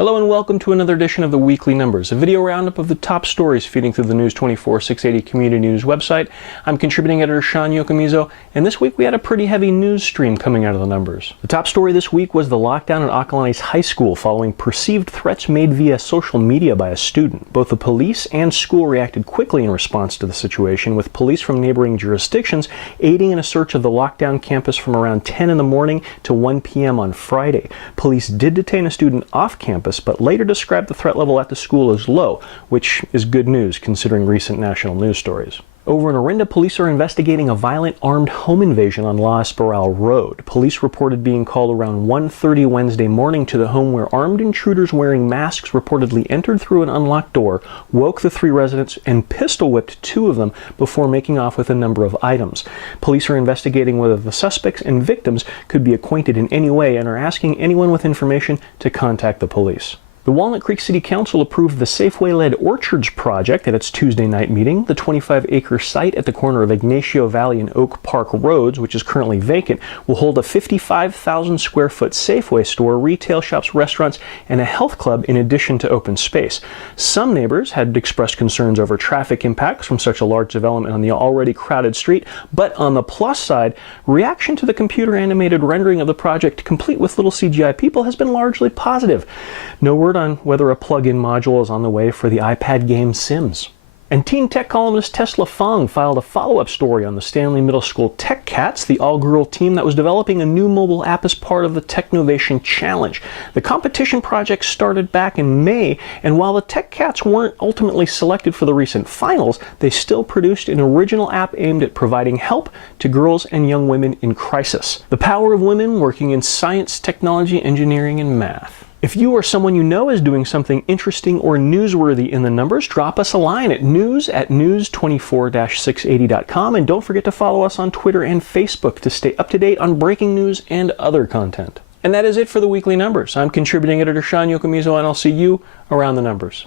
Hello and welcome to another edition of the Weekly Numbers, a video roundup of the top stories feeding through the News 24 680 community news website. I'm contributing editor Sean Yokomizo, and this week we had a pretty heavy news stream coming out of the numbers. The top story this week was the lockdown at Acalanes High School following perceived threats made via social media by a student. Both the police and school reacted quickly in response to the situation, with police from neighboring jurisdictions aiding in a search of the lockdown campus from around 10 in the morning to 1 p.m. on Friday. Police did detain a student off campus, but later described the threat level at the school as low, which is good news considering recent national news stories. Over in Orinda, police are investigating a violent armed home invasion on La Esperal Road. Police reported being called around 1:30 Wednesday morning to the home where armed intruders wearing masks reportedly entered through an unlocked door, woke the three residents, and pistol-whipped two of them before making off with a number of items. Police are investigating whether the suspects and victims could be acquainted in any way and are asking anyone with information to contact the police. The Walnut Creek City Council approved the Safeway-led Orchards project at its Tuesday night meeting. The 25-acre site at the corner of Ignacio Valley and Oak Park Roads, which is currently vacant, will hold a 55,000-square-foot Safeway store, retail shops, restaurants, and a health club in addition to open space. Some neighbors had expressed concerns over traffic impacts from such a large development on the already crowded street, but on the plus side, reaction to the computer-animated rendering of the project, complete with little CGI people, has been largely positive. No word on whether a plug-in module is on the way for the iPad game Sims. And teen tech columnist Tesla Fong filed a follow-up story on the Stanley Middle School Tech Cats, the all-girl team that was developing a new mobile app as part of the Technovation Challenge. The competition project started back in May, and while the Tech Cats weren't ultimately selected for the recent finals, they still produced an original app aimed at providing help to girls and young women in crisis. The power of women working in science, technology, engineering, and math. If you or someone you know is doing something interesting or newsworthy in the numbers, drop us a line at news@news24-680.com, and don't forget to follow us on Twitter and Facebook to stay up to date on breaking news and other content. And that is it for the Weekly Numbers. I'm contributing editor Sean Yokomizo, and I'll see you around the numbers.